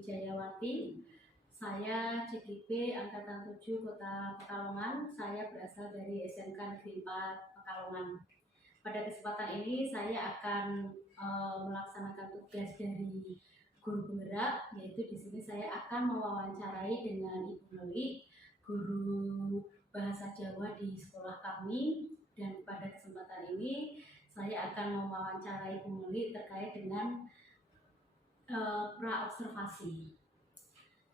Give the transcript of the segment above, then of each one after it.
Wijayawati. Saya CGP Angkatan 7 Kota Pekalongan. Saya berasal dari SMK Negeri 4 Pekalongan. Pada kesempatan ini saya akan melaksanakan tugas dari guru penggerak, yaitu di sini saya akan mewawancarai dengan Ibu Meli, guru bahasa Jawa di sekolah kami. Dan pada kesempatan ini saya akan mewawancarai Ibu Meli terkait dengan pra-observasi.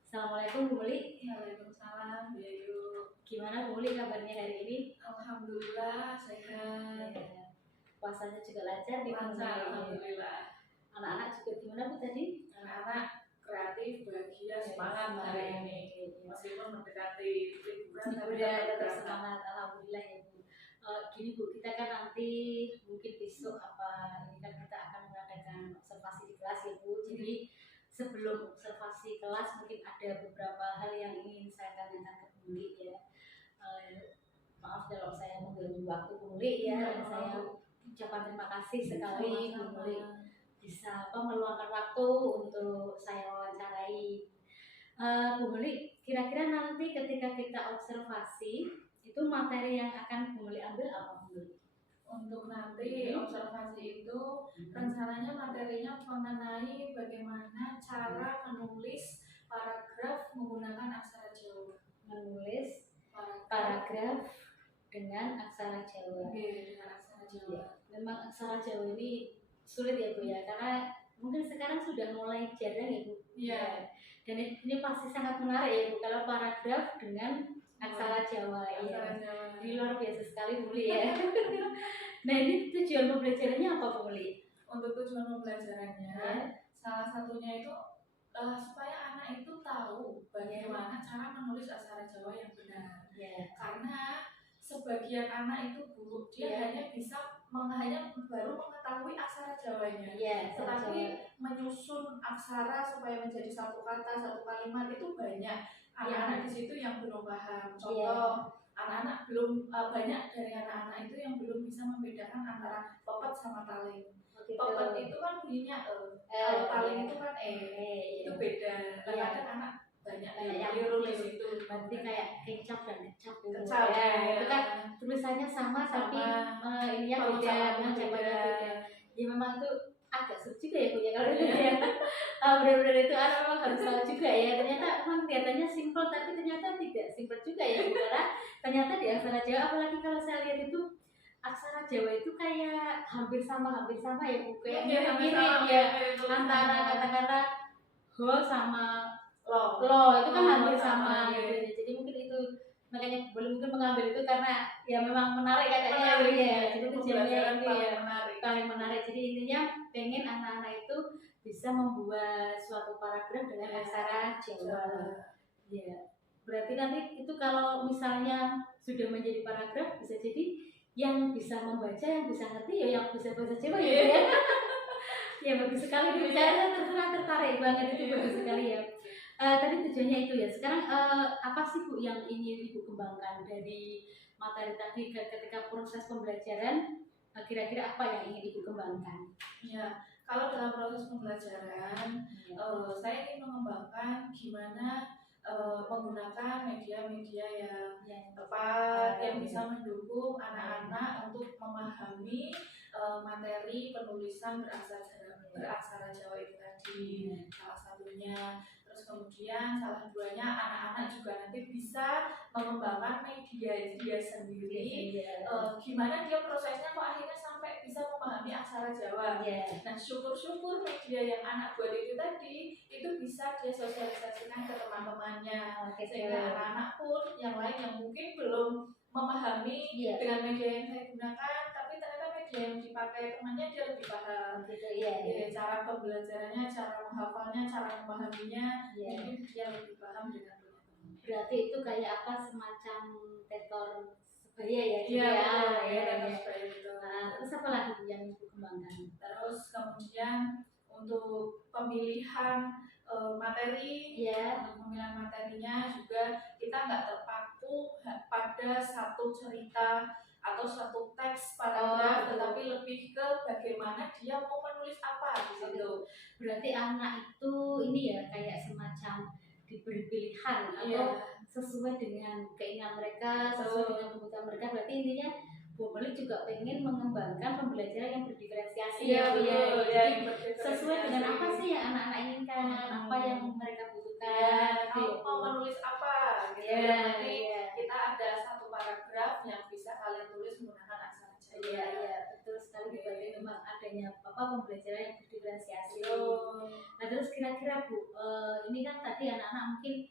Assalamualaikum Bu Meli. Waalaikumsalam Bu Yayu. Gimana Bu Meli kabarnya hari ini? Alhamdulillah sehat. Ya. Puasanya juga lancar di Lancar, alhamdulillah. Anak-anak juga gimana Bu tadi? Anak-anak kreatif, bahagia, semangat hari ini. Meskipun mendekati liburan tapi tetap semangat, alhamdulillah ya Bu. Gini Bu, kita kan nanti mungkin besok ini kan kita akan mengadakan observasi di kelas ya Bu. Jadi sebelum observasi kelas mungkin ada beberapa hal yang ingin saya tanyakan ke Bu Meli ya. Maaf kalau saya mengganggu waktu Bu Meli ya, dan saya ucapkan terima kasih sekali Bu Meli bisa meluangkan waktu untuk saya wawancarai. Bu Meli, kira-kira nanti ketika kita observasi itu materi yang akan Bu Meli ambil apa Bu Meli? Untuk nanti observasi itu rencananya materinya mengenai bagaimana cara menulis paragraf menggunakan aksara Jawa. Menulis paragraf dengan aksara Jawa. Dengan aksara Jawa. Ya, memang aksara Jawa ini sulit ya Bu ya, karena mungkin sekarang sudah mulai jarang ya Bu. Iya. Dan ini pasti sangat menarik ya Bu kalau paragraf dengan aksara Jawa ya. Ini luar biasa sekali Bu Meli ya. Nah, ini tujuan pembelajarannya apa Bu Meli? Untuk tujuan pembelajarannya salah satunya itu supaya anak itu tahu bagaimana cara menulis aksara Jawa yang benar. Karena sebagian anak itu Bu, dia hanya baru mengetahui aksara Jawanya. Tetapi menyusun aksara supaya menjadi satu kata, satu kalimat itu banyak. Anak-anak di situ yang belum paham. Contoh, anak-anak belum banyak dari anak-anak itu yang belum bisa membedakan antara pepet sama taling. Pepet itu kan bunyinya kalau taling itu kan itu beda. Kadang anak banyak yang keliru di situ. Berarti kayak kecap dan kecap gitu. Kecap Itu kan tulisannya sama tapi ininya beda, pengucapannya beda. Ya memang itu agak sulit juga ya Bu ya kalau itu ya. Benar-benar itu anak memang harus tahu juga ya. Ternyata memang kelihatannya simpel tapi ternyata tidak simpel juga ya Bu, karena ternyata di aksara Jawa, apalagi kalau saya lihat itu aksara Jawa itu kayak hampir sama ya Bu, kayak mirip ya antara kata-kata ho sama lo itu kan hampir sama gitu. Jadi mungkin itu makanya boleh mungkin mengambil itu karena ya memang menarik kayaknya ya. Jadi tujuannya itu ya paling menarik. Jadi intinya pengen anak-anak itu bisa membuat suatu paragraf dengan aksara Jawa. Ya. Berarti nanti itu kalau misalnya sudah menjadi paragraf bisa jadi yang bisa membaca, yang bisa ngerti ya yang bisa bahasa Jawa ya. Ya bagus sekali. Saya tertarik banget itu, bagus sekali ya. Tadi tujuannya itu ya. Sekarang apa sih Bu yang ingin Ibu kembangkan dari materi tadi ketika proses pembelajaran? Kira-kira apa yang ingin Ibu kembangkan? Ya, kalau dalam proses pembelajaran, saya ingin mengembangkan gimana menggunakan media-media yang tepat, yang bisa mendukung anak-anak untuk memahami materi penulisan beraksara Jawa itu tadi. Salah satunya. Terus kemudian salah duanya anak-anak juga nanti bisa mengembangkan media dia sendiri, gimana dia prosesnya kok akhirnya sampai bisa memahami aksara Jawa. Nah, syukur-syukur media yang anak buat itu tadi itu bisa dia sosialisasikan ke teman-temannya, sehingga anak-anak pun yang lain yang mungkin belum memahami dengan media yang saya gunakan, tapi ternyata media yang dipakai temannya dia lebih paham. Cara pembelajarannya, cara menghafalnya, cara memahaminya, mungkin dia lebih paham dengan teman-teman. Berarti itu kayak apa, semacam tektor sebaya ya? Terus apa lagi yang Ibu kembangkan? Terus kemudian untuk pemilihan materi, untuk pemilihan materinya juga kita nggak terpaku pada satu cerita atau satu teks paragraf, tetapi lebih ke bagaimana dia mau menulis menulis apa di situ. Berarti anak itu ini ya kayak semacam diberi pilihan Iya. atau sesuai dengan keinginan mereka, sesuai dengan kebutuhan mereka. Berarti intinya Bu Meli juga pengen mengembangkan pembelajaran yang berdiferensiasi Iya, Bu, betul, Jadi ya, yang berdiferensiasi. sesuai dengan apa sih yang anak-anak inginkan, apa yang mereka butuhkan. Kamu mau menulis apa gitu Iya, ya. Nanti iya. kita ada satu paragraf yang bisa kalian tulis menggunakan aksara Jawa. Iya, iya, betul sekali. Berarti memang adanya pembelajaran yang berdiferensiasi. Nah, terus kira-kira Bu, ini kan tadi anak-anak mungkin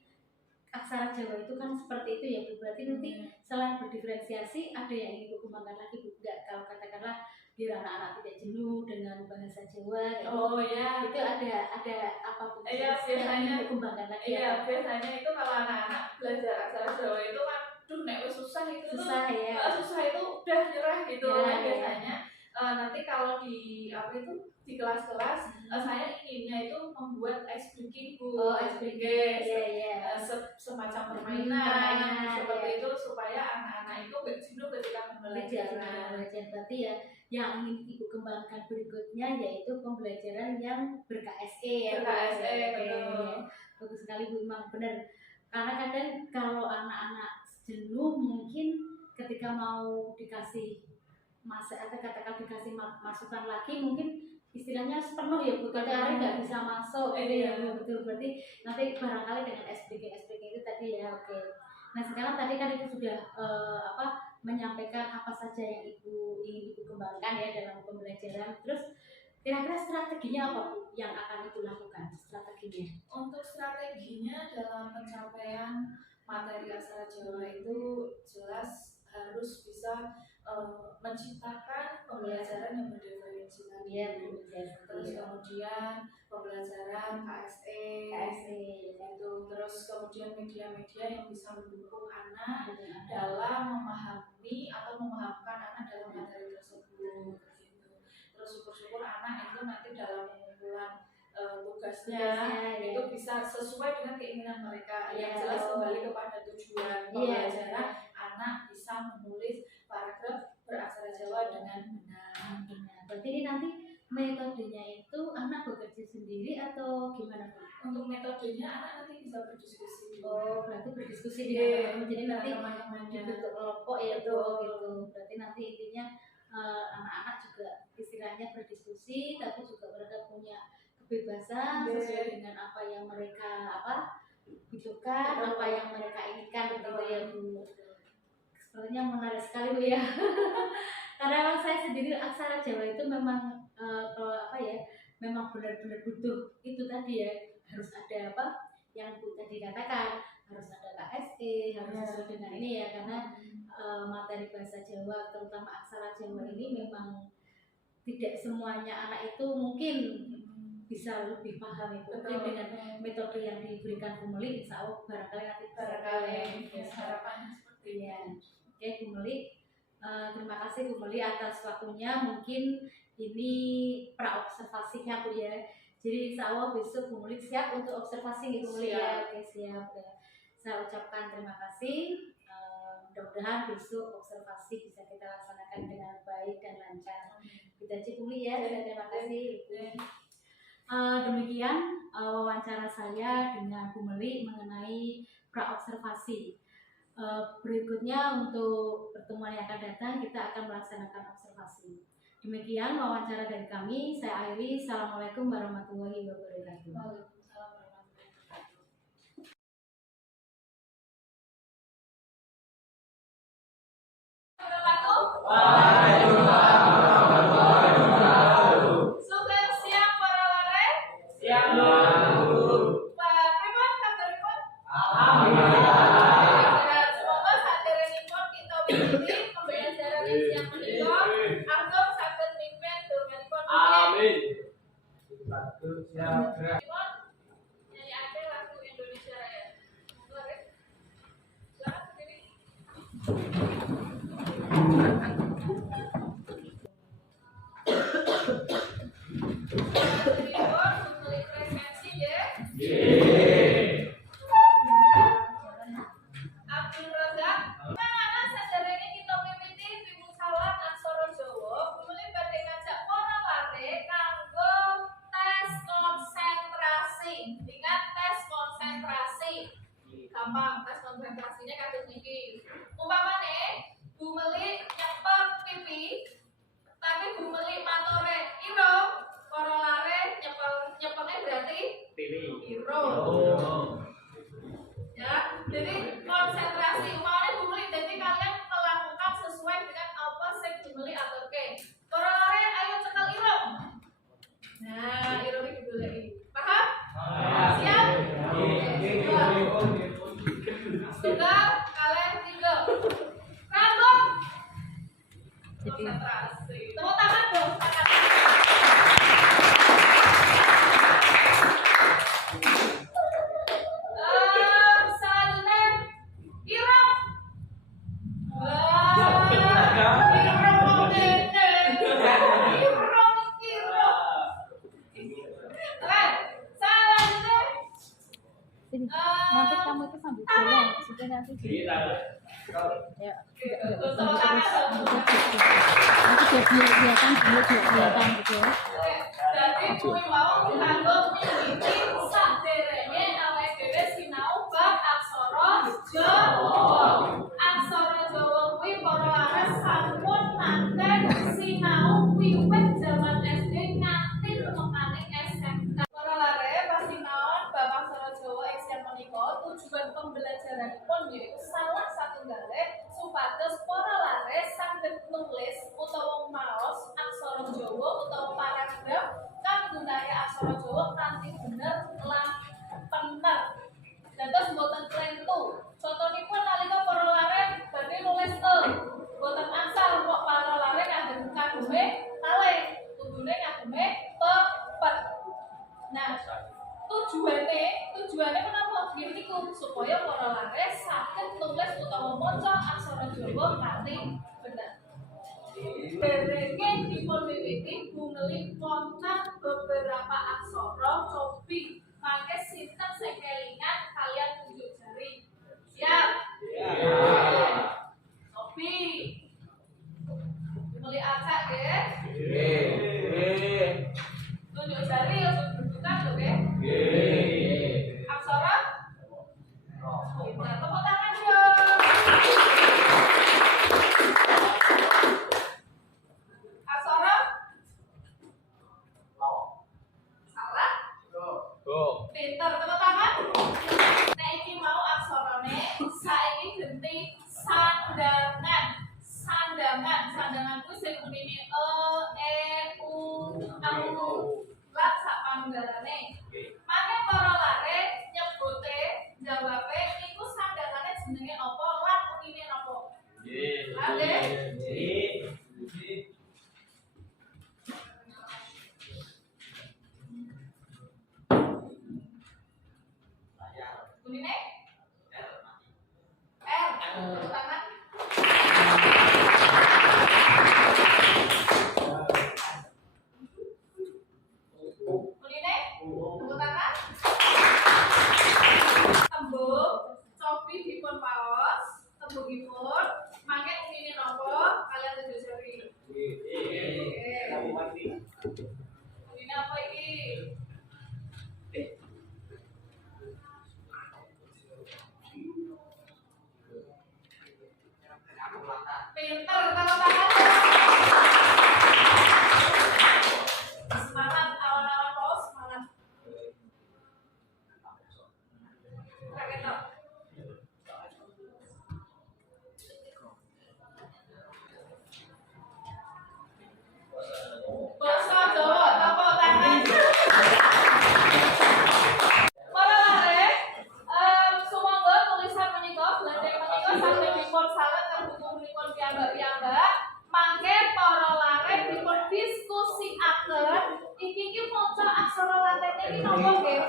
aksara Jawa itu kan seperti itu ya Bu. Berarti nanti selain berdiferensiasi ada yang ingin Bu kembangkan lagi Bu? Enggak, kalau katakanlah biar anak-anak tidak jenuh dengan bahasa Jawa gitu. Oh ya, Itu ada apa Bu? Iya, yang biasanya ingin Bu kembangkan lagi? Iya, biasanya itu kalau anak-anak belajar aksara Jawa itu kan duh nek susah itu Susah ya. Susah itu udah nyerah gitu. Ya, Nah, biasanya nanti kalau di apa itu di kelas-kelas saya inginnya itu membuat ice breaking Bu. Ice breaking. Iya. Semacam permainan seperti itu supaya anak-anak itu nggak jenuh ketika pembelajaran. Berarti ya yang ingin Ibu kembangkan berikutnya yaitu pembelajaran yang ber-KSE ya. Ber-KSE, betul. Bagus sekali Bu, memang benar. Karena kadang kalau anak-anak jenuh mungkin ketika mau dikasih atau katakan dikasih masukan lagi mungkin istilahnya penuh ya Bu, hari nggak bisa masuk gitu ya Bu. Betul, berarti nanti barangkali dengan SPG itu tadi ya. Oke. Nah sekarang tadi kan Ibu sudah menyampaikan apa saja yang ingin Ibu kembangkan ya dalam pembelajaran. Terus kira-kira strateginya apa Bu yang akan Ibu lakukan strateginya? Untuk strateginya dalam pencapaian materi aksara Jawa itu jelas harus bisa menciptakan pembelajaran yang berdiferensiasi. Terus kemudian pembelajaran KSE itu, terus kemudian media-media yang bisa mendukung anak dalam memahami atau memahamkan anak dalam materi tersebut gitu. Terus syukur-syukur anak itu nanti dalam pengumpulan tugasnya itu bisa sesuai dengan keinginan mereka. Yang jelas kembali kepada tujuan pembelajaran, anak bisa menulis paragraf beraksara Jawa dengan benar. Berarti ini nanti metodenya itu anak bekerja sendiri atau gimana Bu? Untuk metodenya anak nanti bisa berdiskusi. Oh, berarti berdiskusi dengan teman. Jadi nanti teman-temannya bentuk kelompok ya gitu. Berarti nanti intinya anak-anak juga istilahnya berdiskusi, tapi juga mereka punya kebebasan sesuai dengan apa yang mereka butuhkan, apa yang mereka inginkan begitu ya Bu. Sepertinya menarik sekali Bu ya. Karena memang saya sendiri aksara Jawa itu memang memang benar-benar butuh itu tadi ya, harus ada yang Bu tadi katakan, harus ada KSE, harus sesuai dengan ini ya, karena materi bahasa Jawa terutama aksara Jawa ini memang tidak semuanya anak itu mungkin bisa lebih paham itu. Mungkin dengan metode yang diberikan Bu Meli insya Allah barangkali nanti harapannya seperti ya. Oke Bu Meli, terima kasih Bu Meli atas waktunya. Mungkin ini pra-observasinya Bu ya. Jadi insya Allah besok Bu Meli siap untuk observasi nih Bu Meli ya. Oke siap ya. Saya ucapkan terima kasih. Mudah-mudahan besok observasi bisa kita laksanakan dengan baik dan lancar. Kita cek Bu Meli ya. Terima kasih. Demikian wawancara saya dengan Bu Meli mengenai pra-observasi. Berikutnya untuk pertemuan yang akan datang kita akan melaksanakan observasi. Demikian wawancara dari kami. Saya akhiri. Assalamualaikum warahmatullahi wabarakatuh. Waalaikumsalam warahmatullahi wabarakatuh. Sudah siap para lare? Siap. Pak Pripon, Kak Amin. Semoga saderengipun kita pilih pembelajaran yang siap menika anggur saged mimpin durmanipun. Amin. Siap. Nyanyi aja lagu Indonesia Raya. Silakan berdiri. Abdul Razak, mana saderenge kita mimiti piwusalan aksara Jawa, mulai badhe ngajak para lare kanggo konsentrasi. Tepuk tangan dong, tangan. Selanjutnya irong. Nanti kamu itu sambil jalan, sudah nanti ya, nanti biarkan dulu biarkan gitu ya. Jadi kuwi mau kanggo miwiti saderenge awake dhewe sinau bab aksara Jawa. Aksara Jawa kuwi para laras sampun nanten sinau wiwit jaman SD nganti temekane SMK. Para lare pasti naon bab aksara Jawa eksen menika tujuan pembelajaranipun yaiku salah satunggale supados para lare saged nulis utawa maos aksara Jawa utawa paragraf kang gunane aksara Jawa kanthi bener lan bener. Dados mboten klentu. Contonipun nalika para lare badhe nulis mboten asal kok para lare kageme kalih, kudune kageme pepet. Nah, tujuane menapa nggih niku supaya para lare saged nulis utawa maca aksara Jawa kanthi bener. Derenge dipun wiwiti bungeli wonten beberapa aksara cobi. Mangke sinten sing kelingan kalian tunjuk jari. Siap? Cobi. Bungeli acak nggih? Nggih. Tunjuk jari ya berdudukan lho nggih? Nggih. Aksara? Nah, tepuk tangan dong. Aksara? Salah? Pinter, tepuk tangan. Nek iki mau aksarane saiki genti sandangan. Sandangan kuwi sing unine u, au. Lan sak panunggalane. Mangke para lare nyebute jawabe iku sandangane jenenge apa lan unine napa? Nggih. Unine? Tepuk tangan. Unine? Tepuk tangan. Tembung cobi dipun paos, tembungipun mangke unine napa? Kalian tunjuk jari. Unine apa iki? Pinter, tepuk tangan. Semangat, awan-awan paus, semangat. Raketok. Basa Jawa, tepuk tangan. Para lare, sumangga tulisan menika, belanja menika sampai dipun salad kebutuh dipun piyambak-piyambak. Mangke para lare dipun diskusiaken iki maca aksara Latin iki napa nggih?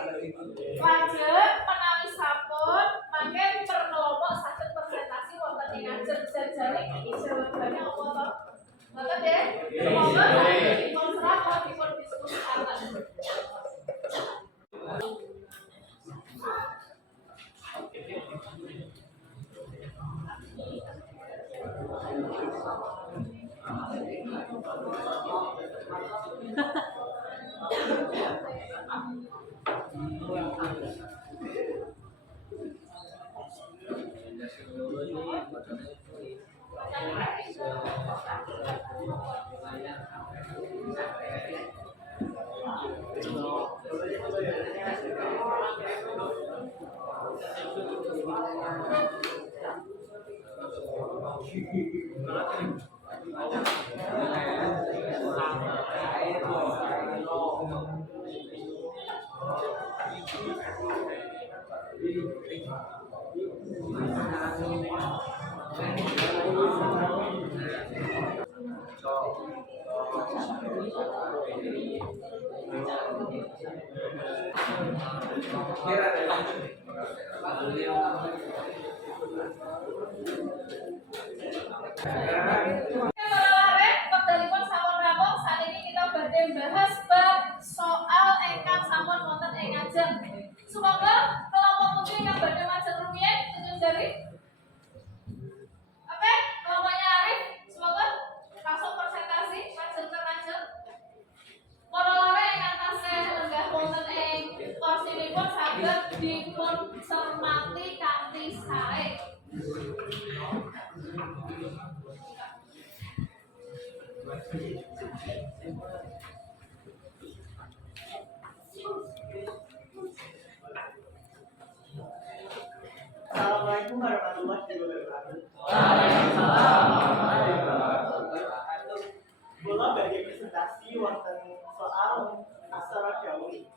Lajeng menawi sampun mangke per kelompok saged presentasi wonten ing ajeng jajare iki jawabane apa to? Ngoten nggih? Semoga saged dipun serah lan dipun diskusiaken. Wekdalipun sampun rampung, sakniki kita badhe bahas bab soal ingkang sampun wonten ing ngajeng. Sumangga kelompok pundi ingkang badhe majeng rumiyin tunjun jari. Oke, kelompoknya Arif, sumangga langsung presentasi majeng ke majeng. Para lare ingkang tasih lenggah wonten ing kursinipun saged dipun cermati kanthi sae. Assalamualaikum warahmatullahi wabarakatuh. Kula badhe presentasi wonten soal aksara Jawi.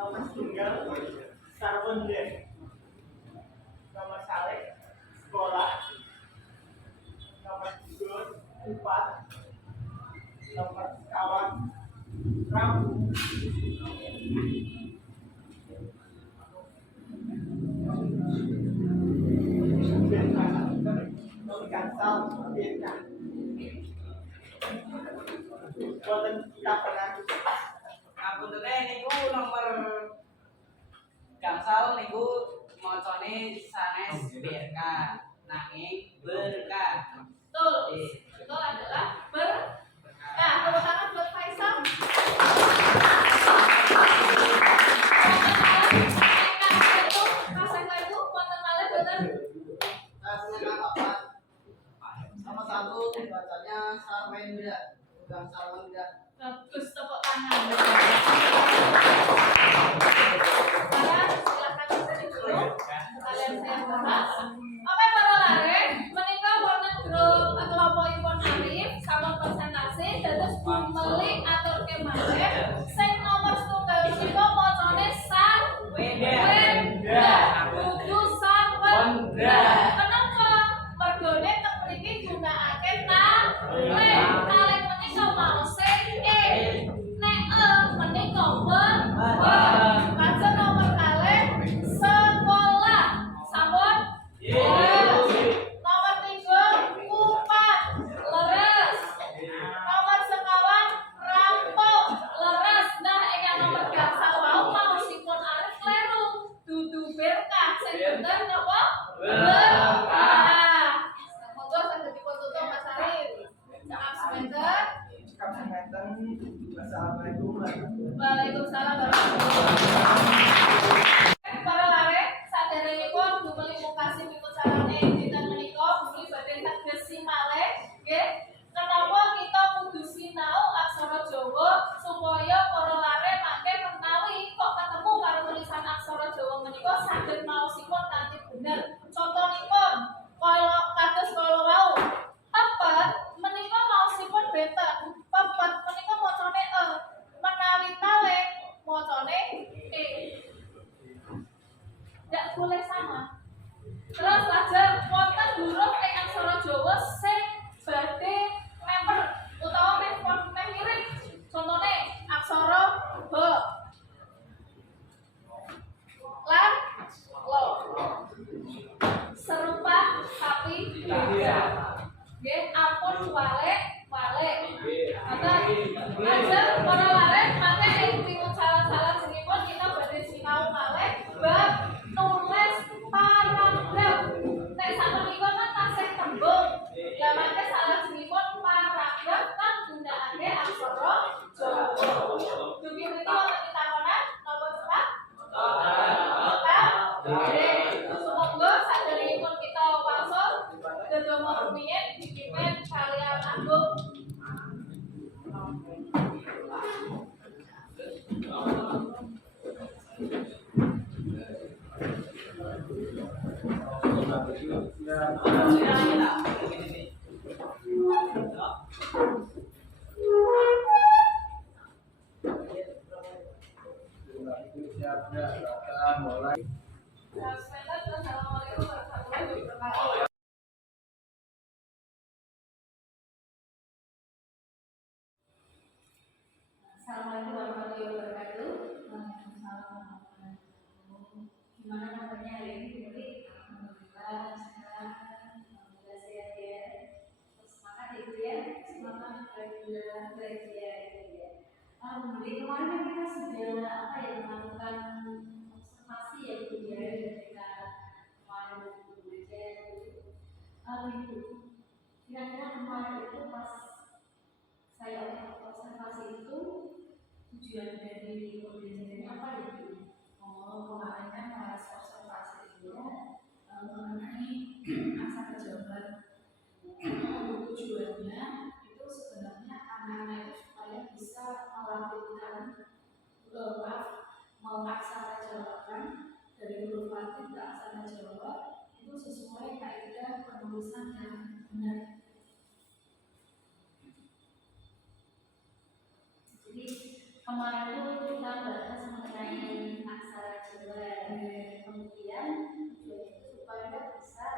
Nomor tunggal Sarwende, nomor saleh sekolah, nomor tidur empat, nomor kawan rambu, nomor kansal beta. Wonten kita pernah Ngapunten niku nomor gangsal niku macane sanes BRK nanging berkah. Betul. Betul adalah ber. Nah, tepuk tangan buat Faisal. Sama satu bacanya Sarwendra, bukan Sarwendra. Bagus, tepuk tangan. Sekarang silakan berdiri dulu. Kalian saya bahas. Oke para lare, menika wonten grup kelompokipun Arif sampun presentasi dados bumeli aturke malih sing nomor setunggal menika macane Sarwendra. Kudu Sarwendra. Kenapa? Mergone teng mriki gunakake talek. Talek menika mause nek menika Lajeng nomor kalih sekolah. Sampun? Nomor 3 kupat leres. Nomor sekawan rampung leres. Nah, ingkang nomor gangsal wau maosipun Arif kleru. Dudu berkah sing bener napa? Berkah. Monggo saged dipun tutup Mas Arif. Cakap sebentar. Assalamualaikum warahmatullahi Waalaikumsalam warahmatullahi wabarakatuh. Para lare, saderengipun dumeli mungkasi pitucarane dinten menika bumi badhe tegesi malih, nggih. Kenapa kita kudu sinau aksara Jawa supaya para lare mangke menawi kok ketemu karo tulisan aksara Jawa menika saged maosipun kanthi bener. Contonipun kaya kados kala wau. Tepat menika maosipun benten. Pepet menika macane menawi talek macane tidak boleh sama. Terus lajeng wonten huruf ing aksara Jawa sing badhe memper utawa meh mirip. Contone aksara H lan lo. Serupa tapi beda. Nggih, ampun walik. Lajeng para lare mate ing timun salah-salah jenipun kita badhe sinau malih bab nulis paragraf. Nek sampun menika kan Oke, semoga saderipun kita pasal gedung rumiyin dipimpin kalian Agung. Assalamualaikum warahmatullahi wabarakatuh. Assalamualaikum warahmatullahi wabarakatuh. Waalaikumsalam warahmatullahi wabarakatuh. Gimana kabarnya hari ini, Murid? Alhamdulillah sehat. Alhamdulillah sehat ya. Semangat ya, Bu ya. Semangat baik ya. Murid, kemarin kan kita sudah melakukan observasi ya, Bu ya, ketika kemarin belajar Ibu. Kira-kira kemarin itu pas saya observasi itu tujuan dari pembelajarannya apa ya, Bu? Oh, kemarin kan pas observasi itu mengenai aksara Jawa. Tujuannya itu sebenarnya anak-anak itu supaya bisa melakukan mengaksara jawaban dari huruf Latin ke aksara Jawa itu sesuai kaidah penulisan yang benar. Jadi kemarin itu kita bahas mengenai aksara Jawa. Kemudian tujuan itu supaya bisa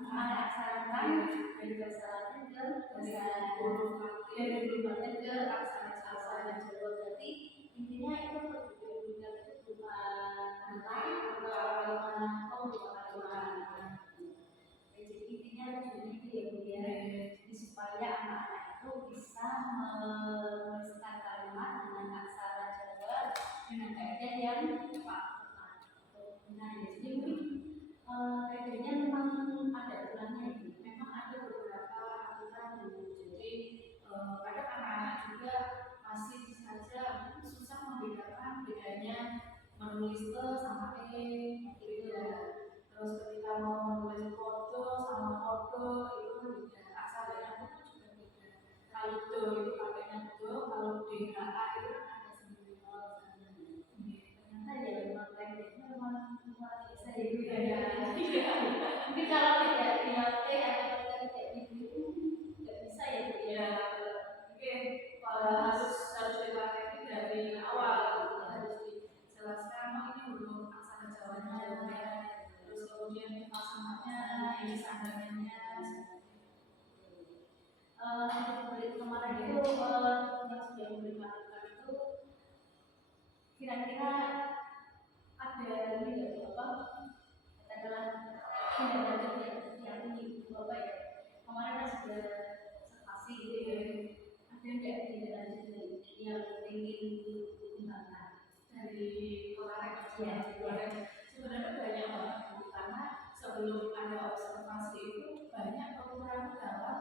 mengaksarakan dari bahasa Latin ke bahasa huruf Latin ke aksara Jawa. Berarti intinya itu perbedaan itu berupa kata atau kalimat. Jadi intinya tujuannya itu ya, Bu ya. Jadi supaya anak-anak itu bisa menuliskan kalimat dengan aksara Jawa dengan kaidah yang tepat. Nah, jadi mungkin kaidahnya memang ada aturannya itu. Memang ada beberapa aturan. Jadi kadang anak-anak juga masih saja susah membedakan bedanya menulis ke sama gitu ya. Terus ketika mau menulis foto sama foto itu beda, aksaranya pun juga beda. Kalau do itu pakainya do, kalau DHA itu kan ada sendiri. Ternyata ya memang kaidahnya memang bisa ya, Bu ya. Ya. Mungkin kalau tidak dilatih atau tidak itu nggak bisa ya, Bu ya. Ya, oke, harus dilatih dari awal, harus dijelaskan ini huruf aksara Jawanya, terus kemudian pasangannya, ini sandangannya. Kemarin itu yang sudah dilakukan itu kira-kira ada ini nggak apa? Katakanlah tindak lanjut yang ini apa ya? Kemarin kan sudah observasi gitu ya. Ada nggak tindak lanjut yang ingin dikembangkan Dari kemarin ya? sebenarnya banyak banget, karena sebelum ada observasi itu banyak kekurangan dalam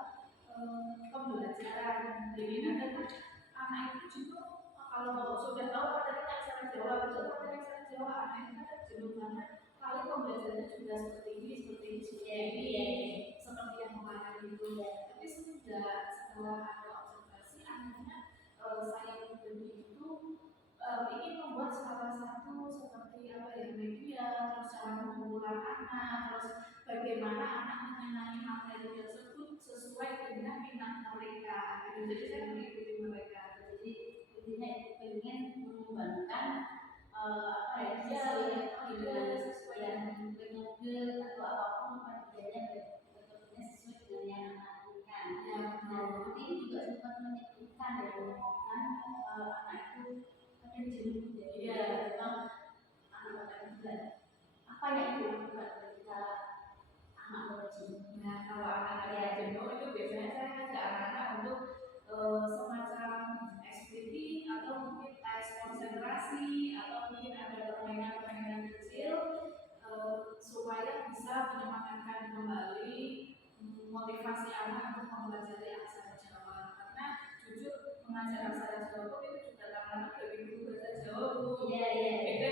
pembelajaran. Jadi nanti anak itu juga kalau sudah tahu materi aksara Jawa, betul materi aksara Jawa, anak itu kan jenuh banget. Kali pembelajarannya juga seperti ini, seperti seperti yang kemarin itu. Tapi setelah ada observasi, akhirnya saya pribadi itu ingin membuat salah satu seperti apa ya, media, terus cara pengumpulan anak, terus bagaimana anak mengenai materi tersebut sesuai dengan minat mereka. Jadi saya mengikuti mereka. Jadi intinya ingin mengembangkan apa ya, sesuai yang metode atau apapun pendidikannya metodenya sesuai dengan yang anak inginkan. Nah, nanti juga sempat menyebutkan dan mengatakan anak itu ada jenuh, jadi ya memang anak-anak juga apa yang dilakukan ketika anak berjenuh. Nah, kalau anak-anak yang jenuh itu biasanya saya ngajak anak-anak untuk semacam SPP atau mungkin tes konsentrasi atau mungkin ada permainan-permainan kecil supaya bisa menyemangatkan kembali motivasi anak untuk mempelajari aksara Jawa. Karena jujur mengajar aksara Jawa itu juga tantangan dari guru bahasa Jawa. Iya. Beda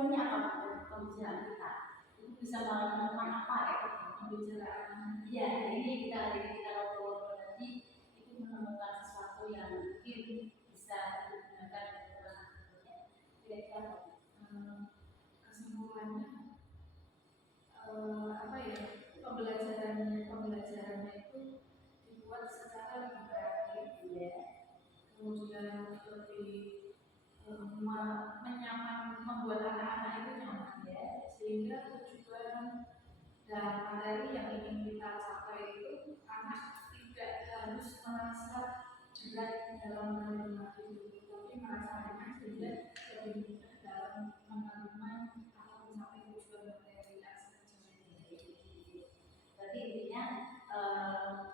tujuannya apa pembicaraan kita? Itu bisa menemukan apa ya pembicaraan? Ya, ini kita ngobrol tadi itu menemukan sesuatu yang mungkin bisa digunakan untuk berikutnya. Kira-kira kesimpulannya apa ya, pembelajarannya itu dibuat secara lebih kreatif, ya, kemudian lebih menyaman, membuat anak-anak itu nyaman ya, sehingga tujuan dan materi yang ingin kita capai itu anak tidak harus merasa berat dalam menerima itu, tapi merasa ringan sehingga lebih mudah dalam menerima atau mencapai tujuan materi yang semacam ini. berarti intinya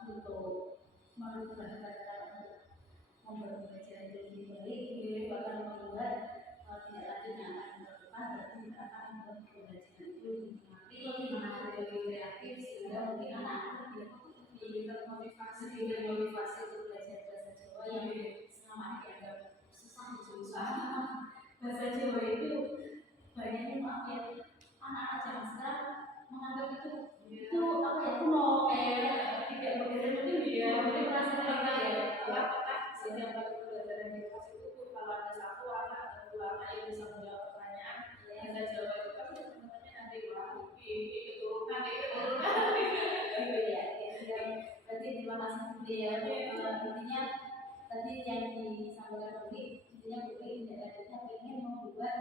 untuk merubah membuat pembelajaran itu lebih baik, itu akan membuat tidak lagi yang akan dilakukan, berarti kita akan membuat pembelajaran itu lebih menarik, lebih kreatif, sehingga mungkin anak-anak lebih termotivasi untuk belajar bahasa Jawa yang selama ini dianggap susah. Bahasa Jawa itu banyaknya maaf ya, anak-anak zaman sekarang menganggap itu apa ya, kuno, kayak tidak modern, mungkin dia mungkin merasa mereka ya Setiap kali pembelajaran di kelas itu kalau ada satu anak atau dua anak yang bisa menjawab pertanyaan bahasa Jawa itu kan sebenarnya nanti wah ini keturunan gitu ya. Berarti terima kasih Bu ya. Intinya tadi yang disampaikan Bu, intinya Bu tidak ingin membuat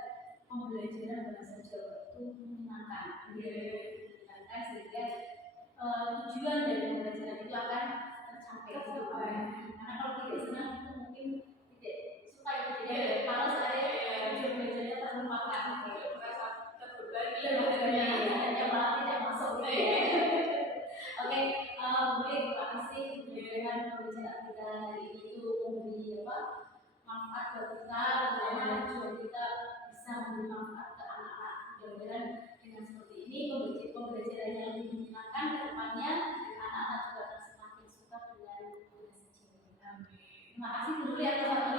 pembelajaran bahasa Jawa itu menyenangkan, sehingga tujuan dari pembelajaran itu akan tercapai. Karena kalau tidak senang itu mungkin tidak suka ya, jadi malas ada belajarnya terlupakan, merasa terbebani dan malah tidak masuk gitu ya. Oke, Bu, terima kasih dengan pembicaraan kita hari ini itu memberi manfaat buat kita, bagaimana juga kita bisa memberi manfaat ke anak-anak. Mudah-mudahan dengan seperti ini pembelajaran yang lebih menyenangkan ke depannya, anak-anak juga akan semakin suka dengan bahasa Jawa. Terima kasih Bu atas waktu